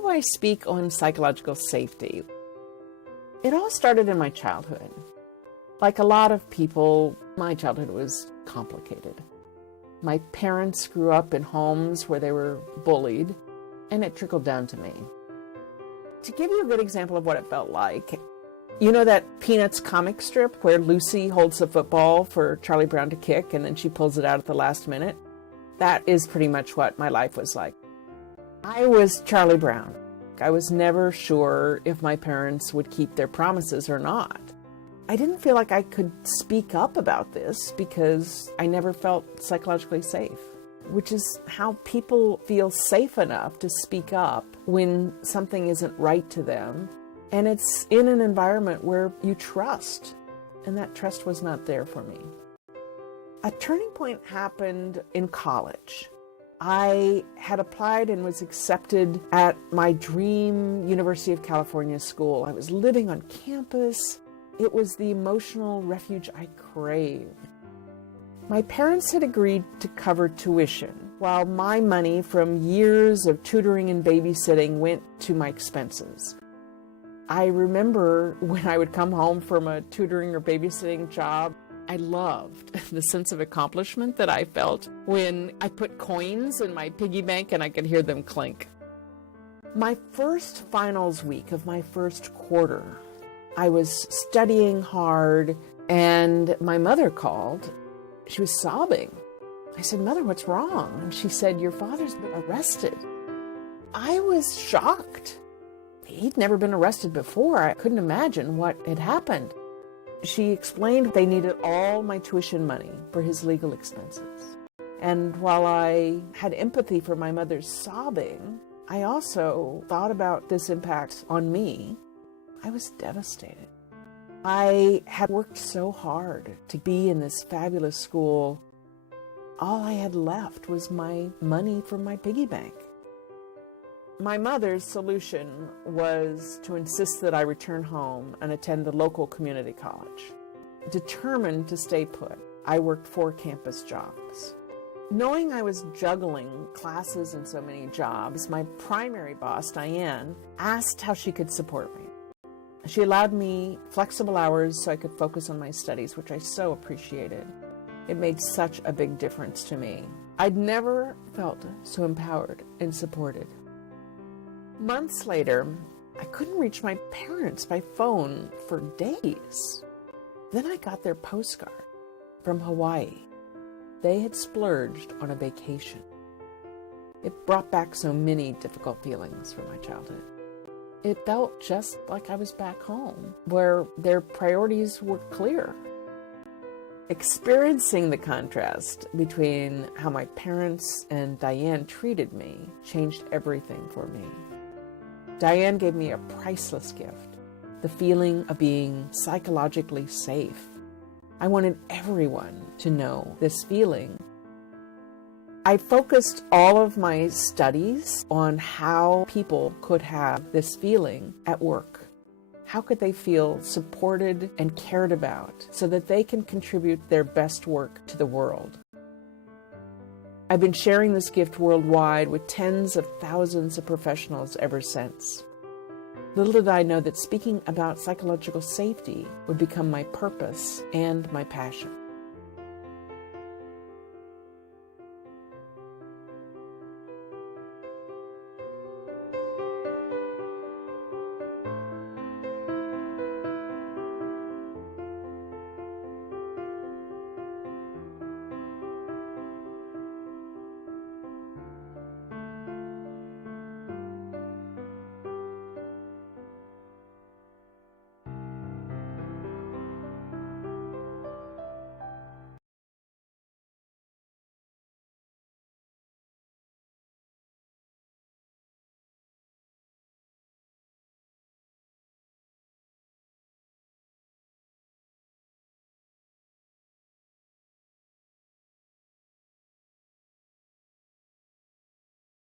do I speak on psychological safety? It all started in my childhood. Like a lot of people, my childhood was complicated. My parents grew up in homes where they were bullied, and it trickled down to me. To give you a good example of what it felt like, you know that Peanuts comic strip where Lucy holds the football for Charlie Brown to kick and then she pulls it out at the last minute? That is pretty much what my life was like. I was Charlie Brown. I was never sure if my parents would keep their promises or not. I didn't feel like I could speak up about this because I never felt psychologically safe, which is how people feel safe enough to speak up when something isn't right to them. And it's in an environment where you trust, and that trust was not there for me. A turning point happened in college. I had applied and was accepted at my dream University of California school. I was living on campus. It was the emotional refuge I craved. My parents had agreed to cover tuition, while my money from years of tutoring and babysitting went to my expenses. I remember when I would come home from a tutoring or babysitting job, I loved the sense of accomplishment that I felt when I put coins in my piggy bank and I could hear them clink. My first finals week of my first quarter, I was studying hard and my mother called. She was sobbing. I said, "Mother, what's wrong?" And she said, "Your father's been arrested." I was shocked. He'd never been arrested before. I couldn't imagine what had happened. She explained they needed all my tuition money for his legal expenses. And while I had empathy for my mother's sobbing, I also thought about this impact on me. I was devastated. I had worked so hard to be in this fabulous school. All I had left was my money from my piggy bank. My mother's solution was to insist that I return home and attend the local community college. Determined to stay put, I worked 4 campus jobs. Knowing I was juggling classes and so many jobs, my primary boss, Diane, asked how she could support me. She allowed me flexible hours so I could focus on my studies, which I so appreciated. It made such a big difference to me. I'd never felt so empowered and supported. Months later, I couldn't reach my parents by phone for days. Then I got their postcard from Hawaii. They had splurged on a vacation. It brought back so many difficult feelings from my childhood. It felt just like I was back home, where their priorities were clear. Experiencing the contrast between how my parents and Diane treated me changed everything for me. Diane gave me a priceless gift, the feeling of being psychologically safe. I wanted everyone to know this feeling. I focused all of my studies on how people could have this feeling at work. How could they feel supported and cared about so that they can contribute their best work to the world? I've been sharing this gift worldwide with tens of thousands of professionals ever since. Little did I know that speaking about psychological safety would become my purpose and my passion.